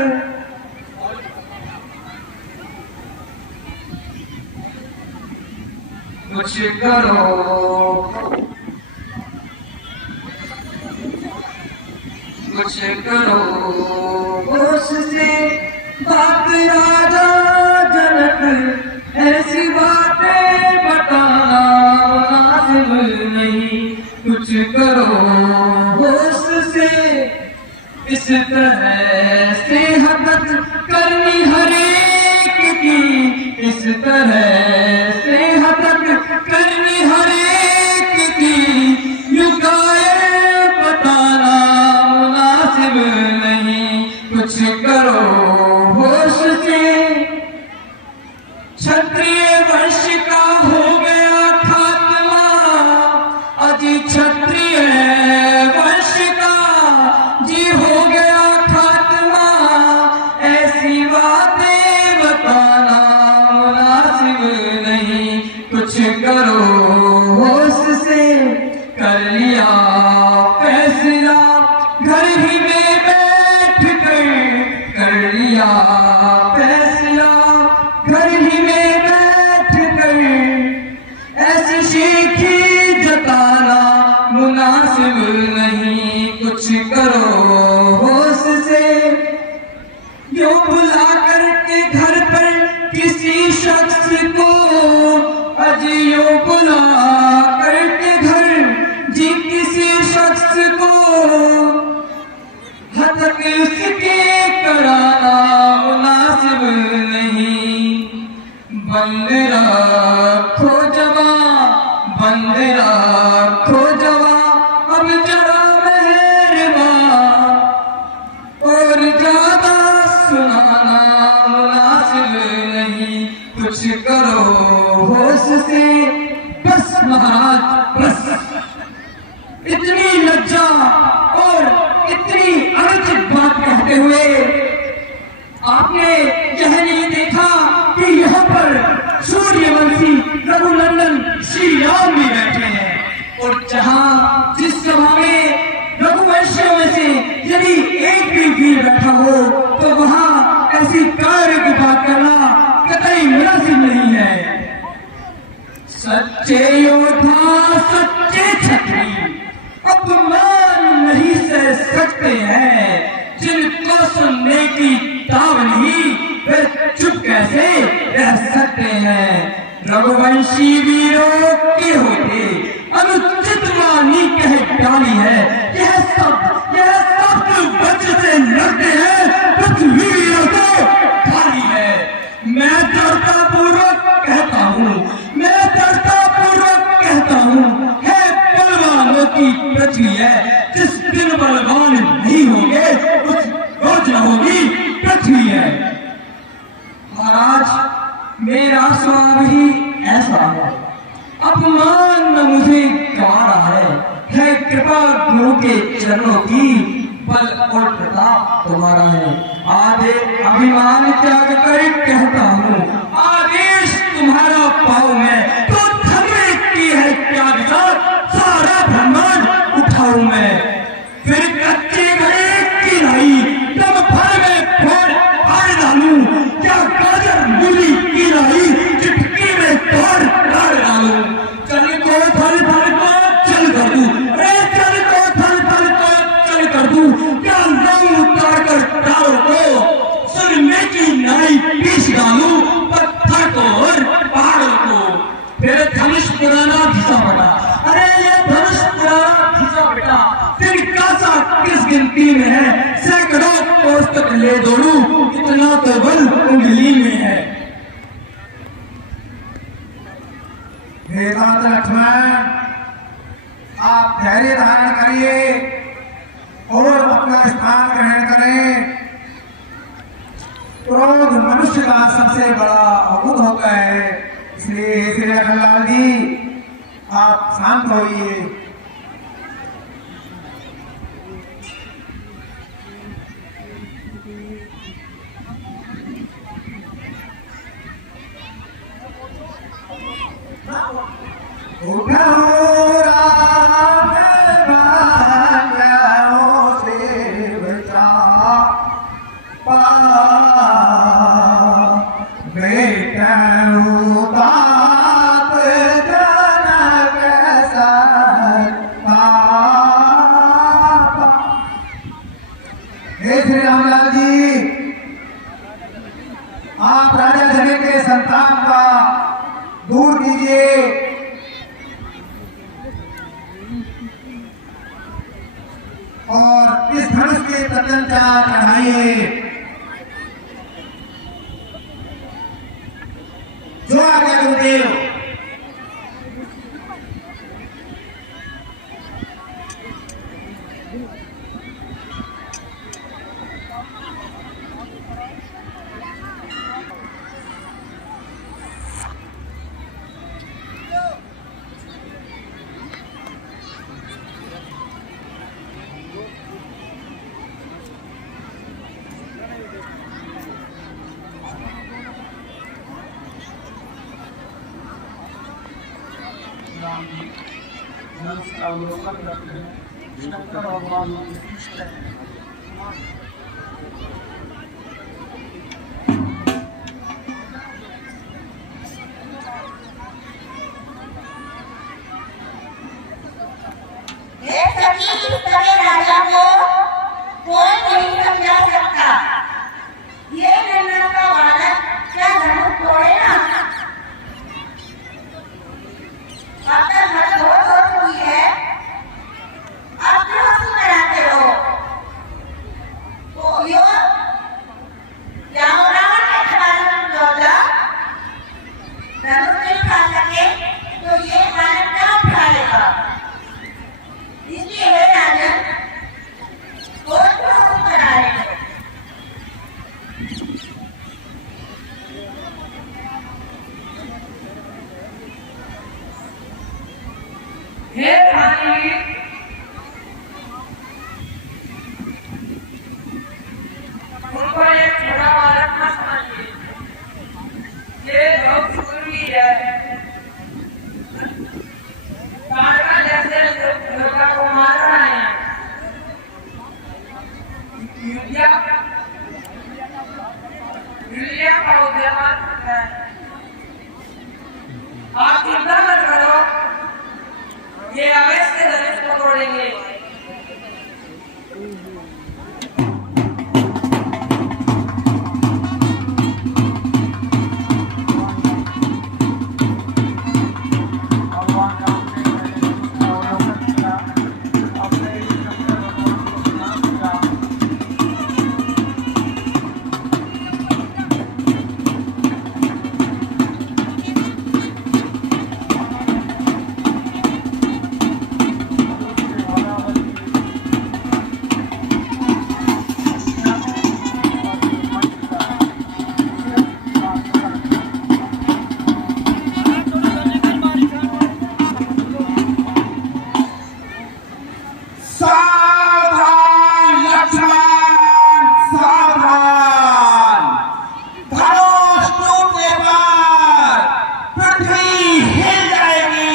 कुछ करो कुछ करो होश से, बात राजा जनक। ऐसी बातें बताना मुनासिब नहीं। कुछ करो होश से, इस तरह से हरकत करनी हर एक की। इस तरह से हरकत करनी हर एक की। युगाए बताना मुनासिब नहीं। कुछ करो होश से, क्षत्रिय वंश का हो गया खात्मा। अजी क्षत्रिय वंश का जी हो गया खात्मा। ऐसी बातें बताना मुनासिब नहीं। कुछ करो होश से, कर लिया फैसला घर ही में बैठ कर। कर लिया फैसला घर ही में बैठ कर। ऐसी शीखी जताना मुनासिब नहीं। कुछ करो होश से, यूं बुला करके घर पर किसी शख्स को। अजी यूं बुला से बस महाराज बस। इतनी लज्जा और इतनी अनुचित बात कहते हुए आपने यह नहीं देखा कि यहाँ पर सूर्यवंशी रघुनंदन श्री राम भी बैठे हैं, और जहाँ जिस सभा में रघुवंशियों में से यदि एक भी वीर बैठा हो तो वहाँ ऐसी कार्य की बात करना कतई मुनासिब नहीं है। सच्चे योद्धा सच्चे क्षत्रिय अपमान नहीं सह सकते हैं, जिनको सुनने की ताव नहीं वे चुप कैसे रह सकते हैं। रघुवंशी वीरों के होते अनुचित वाणी कह डाली है, यह सब वज्र से लड़ते हैं, पृथ्वी वीरों को खाली है। मैं दृढ़ता पूर्वक कहता हूँ, मैं दृढ़ता पूर्वक कहता हूँ, है बलवानों की पृथ्वी है, जिस दिन बलवान नहीं होंगे उस रोज न होगी पृथ्वी है। महाराज मेरा स्वभाव ही ऐसा है, अपमान न मुझे गवा रहा है कृपा गुरु के चरणों की, बल और प्रताप तुम्हारा है। आधे अभिमान त्याग कर कहता हूँ, आदेश तुम्हारा पाऊं मैं, तो धर्म की है क्या विचार, सारा ब्रह्मांड उठाऊं मैं। फिर कच्चे घड़े की नहीं दम भर में फाड़ डालूं, क्या गाजर मूली की नहीं चिटकी में तोड़ डालूं। चल को थल थल को चल कर दूं, चल को थल थल को चल कर दूं, क्या रंग उतार कर टारों को सुनने की नाई पीस डालूं, पत्थर को और पहाड़ों को। फिर धनुष पुराना घिसा बटा, अरे ये धनुष पुराना घिसा बेटा, फिर कासा किस गिनती में है, सैकड़ों कोस तक ले दौड़ूं, इतना तो बल उंगली में है। वेदांत लक्ष्मण आप धैर्य धारण करिए और अपना स्थान ग्रहण करें। क्रोध मनुष्य का सबसे बड़ा अवगुण होता है, इसलिए श्री लखनलाल जी आप शांत होइए। श्री रामलाल जी आप राजा जनक के संतान का दूर कीजिए और इस धनुष के प्रत्यंचा चढ़ाइए। जो आज्ञा गुरुदेव। राजा को कोई नहीं समझा सकता। ये नन्हा का बालक क्या धनुष तोड़ेगा? अब तक हद हो चुकी है, अब क्यों हंसी कराते हो? तो यो रावण के बालक योद्धा धनुष नहीं उठा सके तो ये बालक क्या उठाएगा? इसलिए हे राजन, और क्यों हंसी करा रहे हो? हे खानी उनको एक छोटा बालक न समझिए, ये बहुत शुक्री है। कांटा जैसे दुर्गा को मार रहे हैं। यूरिया का उद्यम है। आप चिंता मत करो, ये अवश्य धनुष को तोड़ेंगे। सावधान लक्ष्मण, सावधान। धनुष टूटने पर पृथ्वी हिल जाएगी।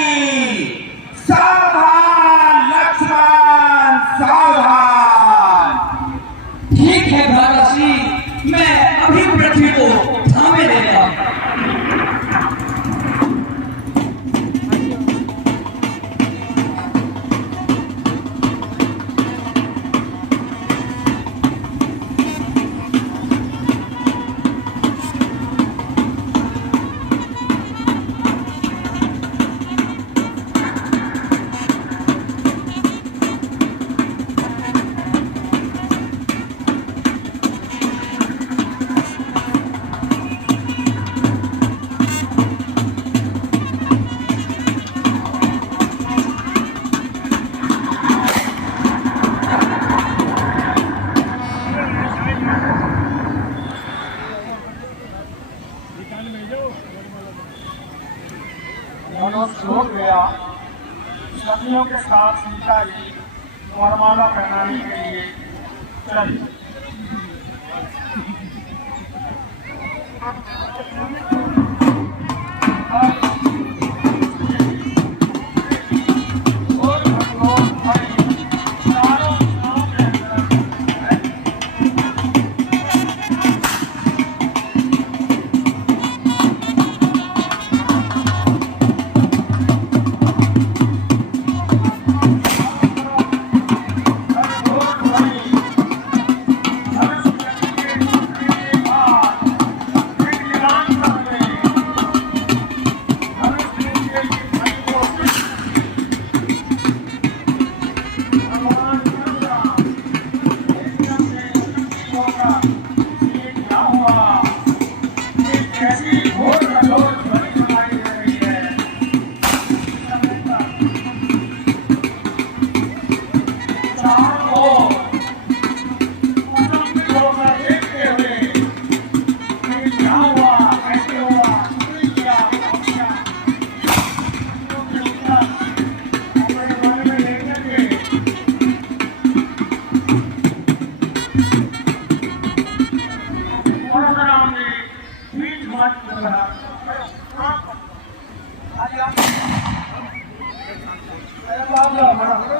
सावधान लक्ष्मण, सावधान। ठीक है भ्राताश्री, मैं अभी पृथ्वी को थामे देता हूं। धनुष टूट गया। सखियों के साथ सीता जी वरमाला पहनाने के लिए चली। Hãy subscribe cho kênh Ghiền Mì Gõ để không bỏ lỡ